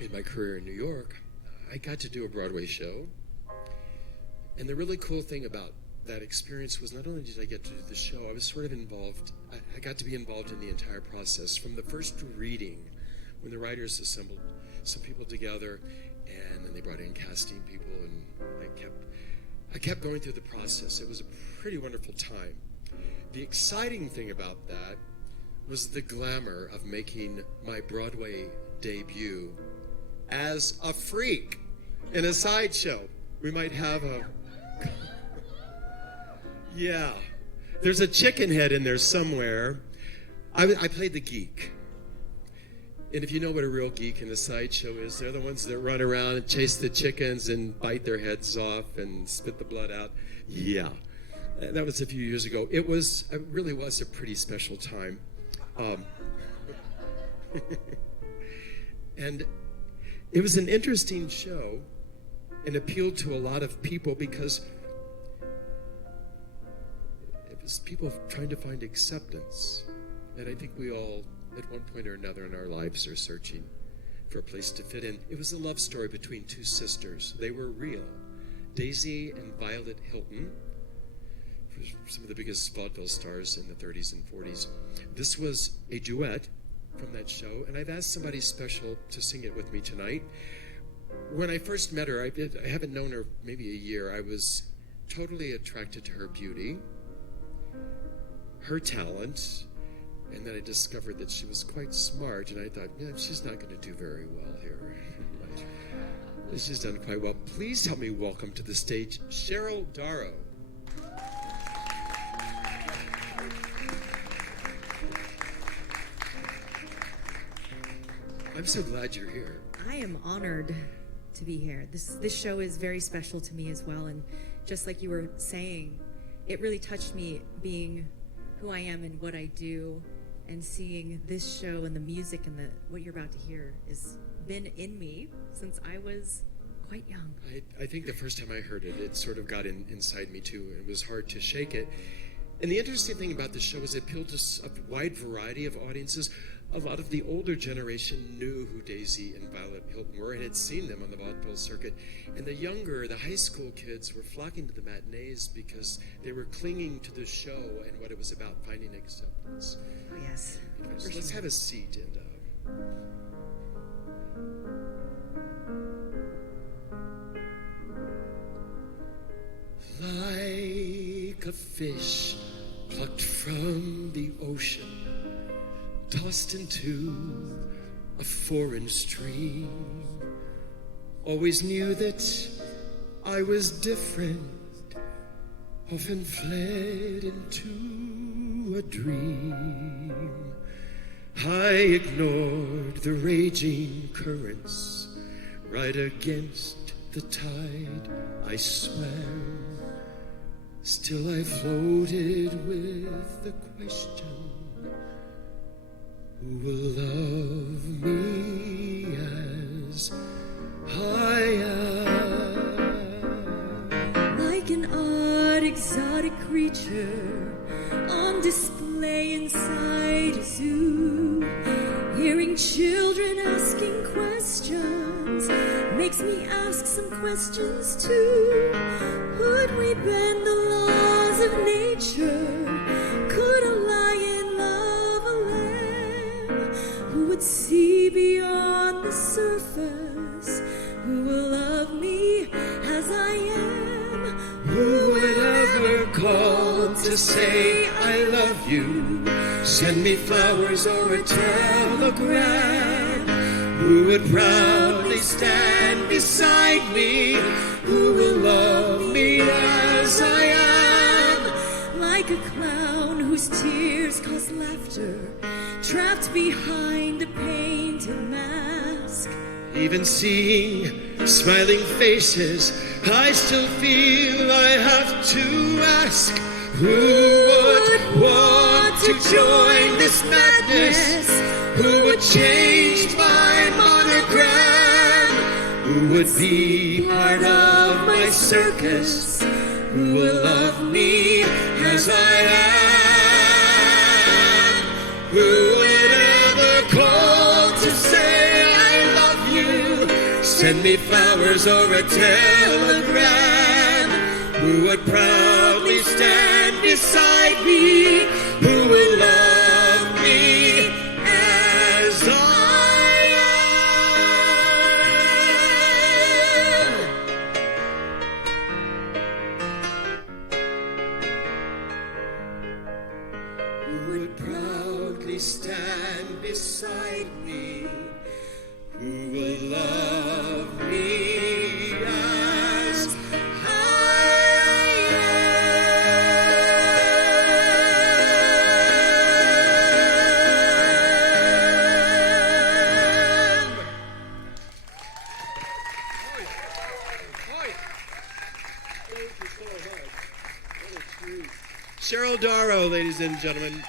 In my career in New York, I got to do a Broadway show. And the really cool thing about that experience was not only did I get to do the show, I was sort of involved. I got to be involved in the entire process from the first reading, when the writers assembled some people together, and then they brought in casting people, and I kept going through the process. It was a pretty wonderful time. The exciting thing about that was the glamour of making my Broadway debut as a freak in a sideshow. We might have a... Yeah. There's a chicken head in there somewhere. I played the geek. And if you know what a real geek in a sideshow is, they're the ones that run around and chase the chickens and bite their heads off and spit the blood out. Yeah. That was a few years ago. It really was a pretty special time. And it was an interesting show and appealed to a lot of people because it was people trying to find acceptance. And I think we all, at one point or another in our lives, are searching for a place to fit in. It was a love story between two sisters. They were real. Daisy and Violet Hilton, some of the biggest vaudeville stars in the 30s and 40s. This was a duet from that show, and I've asked somebody special to sing it with me tonight. When I first met her, I haven't known her maybe a year. I was totally attracted to her beauty, her talent, and then I discovered that she was quite smart, and I thought, she's not going to do very well here. She's done quite well. Please help me welcome to the stage Cheryl Daro. I'm so glad you're here. I am honored to be here. This show is very special to me as well, and just like you were saying, it really touched me being who I am and what I do, and seeing this show and the music and what you're about to hear has been in me since I was quite young. I think the first time I heard it, it sort of got inside me too. It was hard to shake it. And the interesting thing about the show is it appealed to a wide variety of audiences. A lot of the older generation knew who Daisy and Violet Hilton were and had seen them on the vaudeville circuit. And the younger, the high school kids were flocking to the matinees because they were clinging to the show and what it was about, finding acceptance. Oh, yes. Let's have a seat and... Like a fish plucked from the ocean, tossed into a foreign stream, always knew that I was different, often fled into a dream. I ignored the raging currents, right against the tide I swam. Still I floated with the question, who will love me as I am? Like an odd exotic creature on display inside a zoo, hearing children asking questions makes me ask some questions too. Would we bend the laws of nature? Could a lion love a lamb? Who would see beyond the surface? Who will love me as I am? Who would ever call to say I love you? Send me flowers or a telegram. Who would proudly stand beside me? Who will love me as I am? Like a clown whose tears cause laughter, trapped behind a painted mask. Even seeing smiling faces, I still feel I have to ask, who would want to join this madness? Who would change my monogram? Who would be part of my circus? Who will love me as I am? Who would ever call Send me flowers or a telegram. Who would proudly stand beside me? Who will love me as I am? Who would proudly stand beside me? Who will love me as I am? Thank you so much. What a treat. Cheryl Daro, ladies and gentlemen.